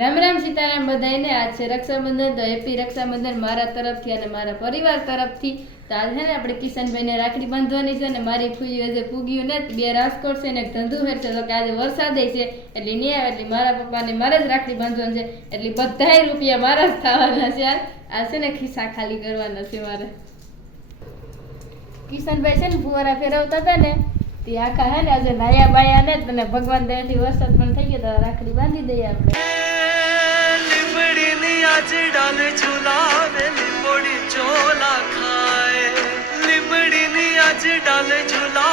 રામ રામ સીતારામ બધાને। આજ છે રક્ષાબંધન, તો હેપી રક્ષાબંધન મારા તરફથી અને મારા પરિવાર તરફથી। તો આજ છે ને આપણે કિશનભાઈને રાખડી બાંધવાની છે ને મારી ફૂઈ હજે પૂગ્યું ને બે રાજકોટ છે ને ધંધુ હેર છે, તો કે આજે વરસાદ છે એટલે નહીં આવે, એટલે મારા પપ્પાને મારે જ રાખડી બાંધવાની છે, એટલે બધાય રૂપિયા મારા જ થવાના છે। આ છે ને ખિસ્સા ખાલી કરવાના છે મારે। કિશનભાઈ છે ને ફુવારા ફેરવતા હતા ને તે આખા હે ને આજે નાયા બાયા ને તને ભગવાન દયાથી વરસાદ પણ થઈ ગયો, તો રાખડી બાંધી દઈએ આપણે। आज डाल झुलावे लिंबोड़ी चोला खाए, लिंबड़ी नी आज डाल झुला